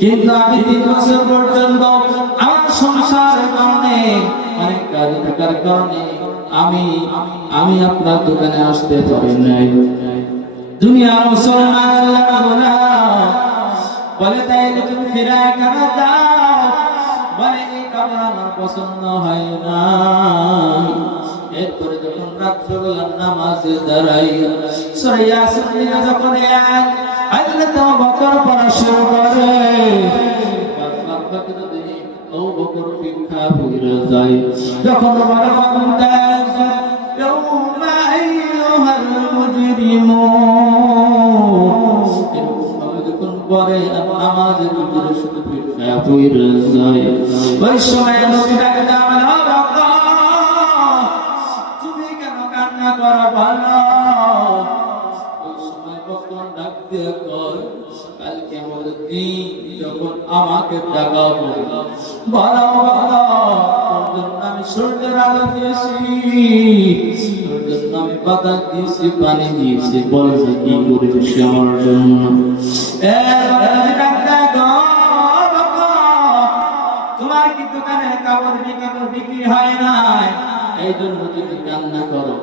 কিন্তু আমি 3 বছর পর্যন্ত আমার সংসারের কারণে অনেক কাজ থাকার কারণে আমি আপনার দোকানে আসতে পারি নাই। দুনিয়ার মুসলমান আল্লাহ বলে তাইলে তুমি ফিরে কেন যাও? বলে এই কাপড় আমার পছন্দ হয় না। এরপরে যখন রাত্রিবেলা নামাজে দাঁড়াই সূরা ইয়াসিন যখন আল্লাহ তো বকর পড়া শুরু করে, বারবার বকর দিয়ে ও বকর ফিকা হয়ে যায়। যখন বড় বান্দা ইয়াউমা আইয়ুহাল মুজরিমুন যখন পরে নামাজের ভিতরে শুধু ফিকা হয়ে যায়, ওই সময় নবী ডাকে বলে ও বকর তুমি কেন কান্না করো বলো? ওই সময় বকর ডাক দিয়ে কয় কালকে আমাদের দিন যখন আমাকে ডাকাবো বলো আমি সূর্যের আলো দিয়েছি, আমি বাতাস দিয়েছি, পানি দিয়েছি, বলছে কি করেছিস আমার জন্য? তোমার কি দোকানে কাপড় বিক্রি হয় নাই এই জন্য তুমি কান্না করো?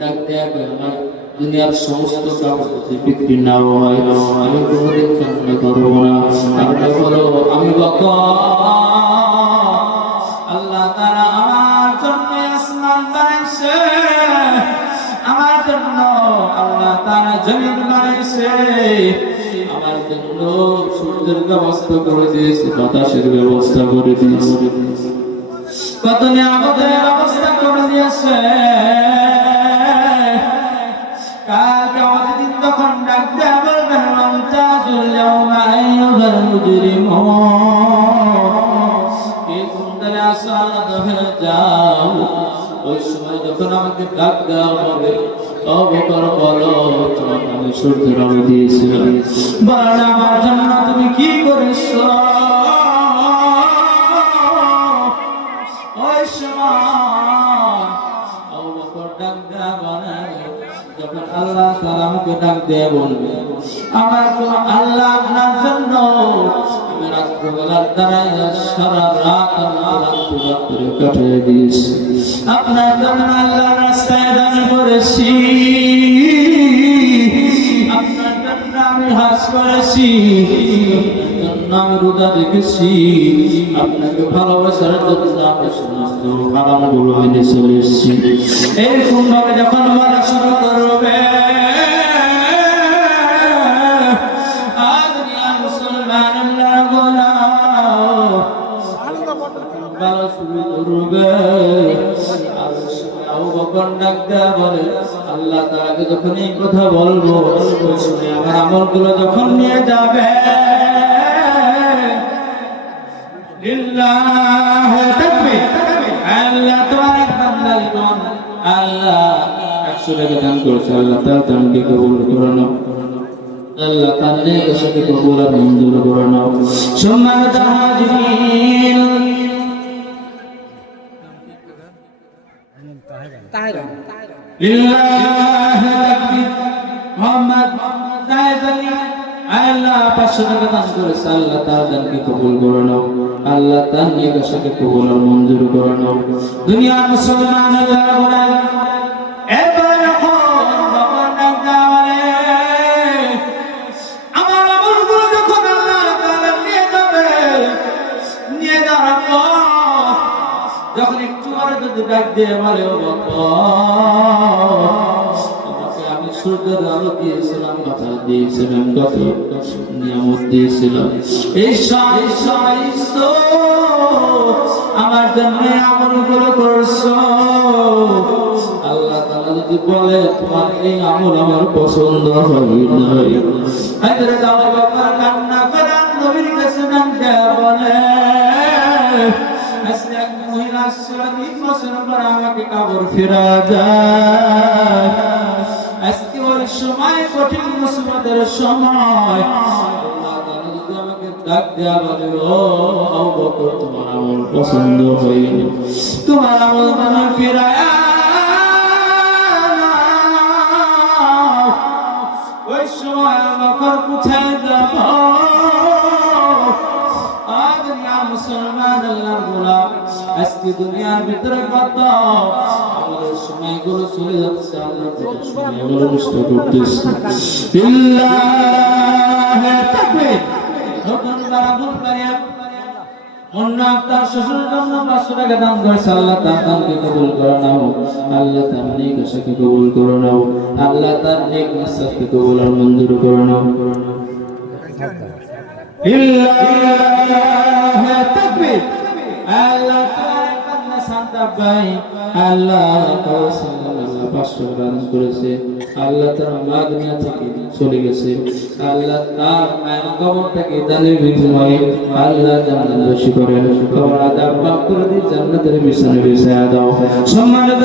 ডাক দেয়া আমার দুনিয়ার সমস্ত কাপড় যদি বিক্রি না হয় আমি কোনোদিন কান্না করবো না। কারণ হলো আমি আল্লাহ তাআলা আমার জন্য আসমান বানাইছে, আমার জন্য আল্লাহ তাআলা জমিন বানাইছে, আমার জন্য সূর্যের ব্যবস্থা করে দিয়েছে, বাতাসের ব্যবস্থা করে দিয়েছে, কত নিয়ামতের ব্যবস্থা করে দিয়েছে। কালকে আমাদের দিন তখন ডাক দেয়া বলবেন মুমতাজুল ইয়াউমা আইয়ুহাল মুজরিমুন এই কুন্দলে আসাদ হয়ে যাও। ওই সময় যখন আমাকে ডাক দেওয়া হবে ও বকর বলো তোমাকে আমি সূর্যের আলো দিয়েছিলাম, বলো আমার জন্য তুমি কি করেছো? ওই সময় ও বকর ডাক দেয়া বলে যখন আল্লাহ তাআলা আমাকে ডাক দিয়ে বলবে আমার তো আল্লাহ আপনার জন্য আমি রাত্রিবেলার দ্বারাই সারা রাত আল্লাহ করে কাটিয়ে দিয়েছি, আপনার জন্য আল্লাহর রাস্তায় দান করেছি, আপনার জন্য আমি হাজ করেছি, আপনার জন্য আমি রোজা রেখেছি, আপনাকে ভালোবাসার জন্য আমি সমস্ত হারামগুলো মেনে চলেছি। এরকম ভাবে যখন বলা শুরু করবে আল্লাহ তাআলাকে যখন এই কথা বলবো আমার আমলগুলো যখন নিয়ে যাবে লিল্লাহি তাকবীর আল্লাহ তাবারাক বান্দালিকুন আল্লাহ 100 টাকা দান করেছে, আল্লাহ তাআলা দানকে কবুল করে নাও, আল্লাহ তাআলা এসকে কবুল আর মঞ্জুর করে নাও। সম্মানিত হাজিরিন লিল্লাহি তাকবীর মুহাম্মদ তাইজালি আল্লাহ 500 টাকা দান করেছে, আল্লাহ তাআলা দানকে কবুল করে নাও, আল্লাহ তাআলা এসকে কবুল আর মঞ্জুর করে নাও। দুনিয়ার মুসলমান আল্লাহ বলে এবার যখন বকর ডাক দেয়া বলে আমার আমলগুলো যখন আল্লাহ তাআলা নিয়ে যাবে, নিয়ে যাওয়ার পর যখন একটু পরে যদি ডাক দিয়ে বলে ও তোমাকে আমি সূর্যের আলো দিয়েছিলাম, বাতাস দিয়েছিলাম, কত নিয়ামত দিয়েছিলাম, এই আমার জন্য আমলগুলো করছো, আল্লাহ তাআলা যদি বলে তোমার এই আমল আমার পছন্দ হয় নাই, হযরত আবু বকর কান্না করে নবীর কাছে নামতে বলে আজকে এক মহিলা 3 বছর পর আমাকে কবর ফেরা যায়, আজকে ওই সময় কঠিন মুসিবতের সময় আল্লাহ তাআলা যদি আমাকে ডাক দেয়া বলে ও আবু বকর তোমার আমল পছন্দ হয়নি, তোমার আমল মানে ফেরায় ওই সময় আবু বকর কোথায় যাব? আজকে দুনিয়ার ভিতরে কত আমাদের সময়গুলো চলে যাচ্ছে, আল্লাহ সময়গুলো নষ্ট করতেছে। বিল্লাহি তাকবীর। নতুন যারা বুলকারিয়া অন্য আপনার শ্বশুরের জন্য 500 টাকা দান করেছে, আল্লাহ তার দানকে কবুল করে নাও, আল্লাহ তার নেক আশাকে কবুল করে নাও, আল্লাহ তার নেক নসিহতকে কবুল আর মঞ্জুর করে নাও। বিল্লাহি তাকবীর। আল্লাহ তার কান্না শান্ত ভাই, আল্লাহ আল্লাহ 500 দান করেছে, আল্লাহ তার মা দুনিয়া থেকে চলে গেছে, আল্লাহ তার মায়ের কবরটাকে দানের বিনিময়ে আল্লাহ জান্নাতবাসী করে, কবর আযাব মাফ করে দিয়ে জান্নাতের বিছানায় বিছায়া দাও। সম্মানিত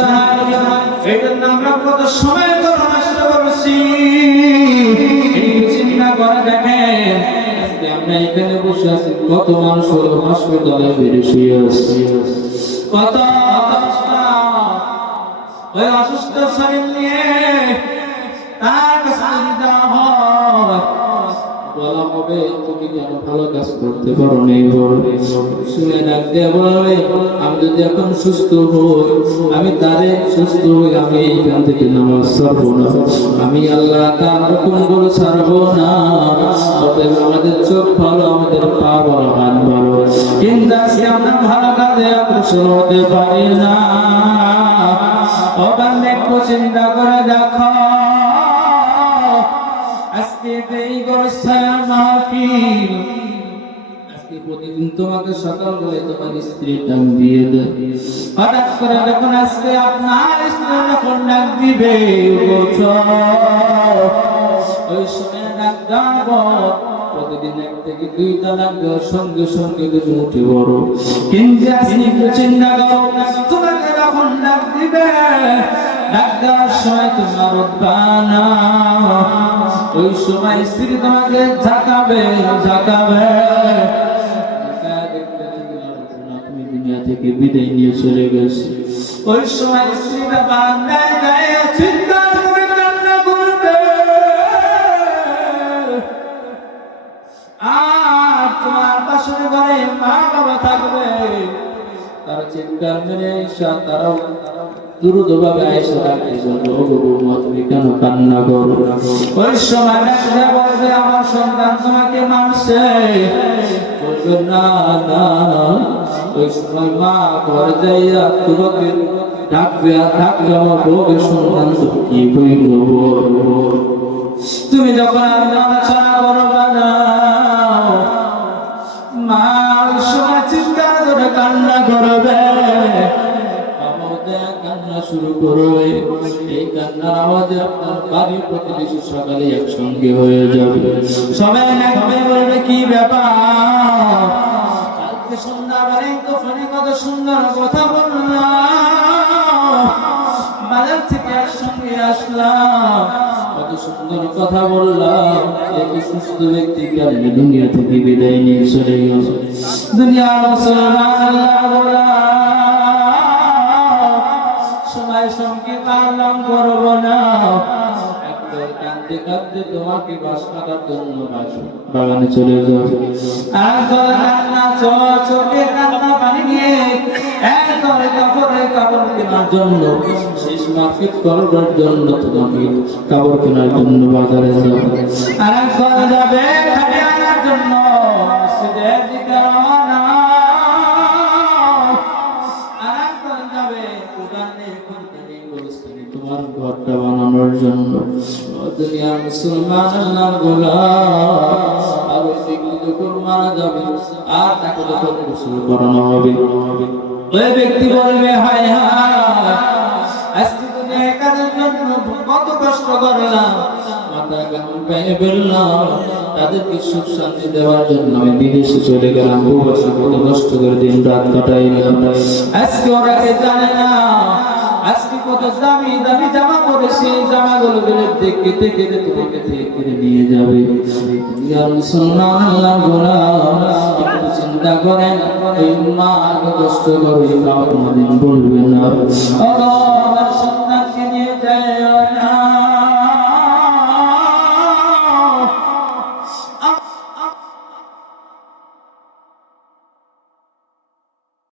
এইজন্য আমরা কত সময় ধরে নষ্ট করছি, এই চিন্তা করে দেখেন আমরা এখানে বসে আছি, কত মানুষ হলো হাসপাতালে বেড়ে শুয়ে আছে, কত ওই অসুস্থ শরীর নিয়ে তার কাছে যাওয়া হয়, বলা হবে তুমি কেন ভালো কাজ করতে পারো না, বলবে শুনে ডাক দিয়ে বলবে আমি যদি এখন সুস্থ হই, আমি তারে সুস্থ হই, আমি এখান থেকে নামাজ ছাড়বো না, আমি আল্লাহ তার হুকুমগুলো ছাড়বো না। অতএব আমাদের চোখ ভালো, আমাদের পা ভালো, হাত ভালো, কিন্তু আজকে আমরা ভালো কাজে অগ্রসর হতে পারি না। একটু চিন্তা করে দেখো, আজকে এই গোরস্থানের মাহফিল, আজকে প্রতিদিন তোমাকে সকাল বলে তোমার স্ত্রী ডাক দিয়ে দেয়, হঠাৎ করে যখন আজকে আপনার স্ত্রী যখন ডাক দিবে ওই সময় ডাক দেব, প্রতিদিন 1 থেকে 2টা ডাক দেওয়ার সঙ্গে সঙ্গে তুমি উঠে বড়, কিন্তু আজকে একটু চিন্তা করো, তোমাকে যখন ডাক দিবে ডাক দেওয়ার সময় তোমার উঠবা না, ওই সময় স্ত্রী তোমাকে ঝাঁকাবে ঝাঁকাবে, তুমি দুনিয়া থেকে বিদায় নিয়ে চলে গেছে, ওই সময় স্ত্রী বান্দায় গায়ে চিন্তা করে কান্না করবে, আর তোমার পাশের ঘরে মা বাবা থাকবে, তারা চিৎকার মেরে তারাও দ্রুত ভাবে আয়েশা ডাকতে বলবে ও বৌমা তুমি কেন কান্না করো, ওই সময় ডাকতে বলবে আমার সন্তান তোমাকে মারছে, বলবে না না, ওই সময় মা ঘরে যাইয়া তোমাকে ডাকবে আর ডাকবে আমার বউকে সন্তান কি বলবো, তুমি যখন আর নাড়াচাড়া করবা না, মা ওই সময় চিৎকার করে কান্না করবে, কান্না শুরু করবে, এই কান্নার আওয়াজে আপনার বাড়ির প্রতিবেশী সকালে একসঙ্গে হয়ে যাবে, সবাই দেখবে বলবে কি ব্যাপার, কালকে সন্ধ্যাবেলায় তো ফোনে কত সুন্দর কথা বললাম, বাজার থেকে একসঙ্গে আসলাম, কত সুন্দর কথা বললাম, এই সুস্থ ব্যক্তি কারণে দুনিয়া থেকে বিদায় নিয়ে চলে গেল। দুনিয়ার মুসলমান আল্লাহ বলা সময় সঙ্গে পালন করব না, একদল কাঁদতে কাঁদতে তোমাকে বাস কাটার জন্য বাগানে চলে যাবে, একদল কান্না চোখে কান্না পানি নিয়ে একদল কাপড় কেনার জন্য, শেষ মার্কেট করবার জন্য তোমাকে কাপড় কেনার জন্য বাজারে যাবে, আর একদল যাবে খালি আনার জন্য মসজিদের দিকে রওনা, আর একদল যাবে দোকানে তোমার ঘরটা বানানোর জন্য। দুনিয়ার মুসলমান আল্লাহর গোলাম, আর ওই ব্যক্তি যখন মারা যাবে আর তাকে যখন গোসল করানো হবে, ওই ব্যক্তি বলবে হায় হায় আজকে দুনিয়ায় কাজের জন্য কত কষ্ট করলাম, মাথা কেমন পেয়ে ফেললাম, তাদেরকে সুখ শান্তি দেওয়ার জন্য আমি বিদেশে চলে গেলাম, প্রবাসে কত কষ্ট করে দিন রাত কাটাইলাম, আজকে ওরা কে জানে না আজকে কত দামি দামি জামা পরেছে, জামাগুলো দেখতে দেখতে তোমাকে থেকে নিয়ে যাবে। মুসলমান আল্লাহর গোলাম, একটু চিন্তা করেন, এই মা কষ্ট করে কোনদিন বলবে না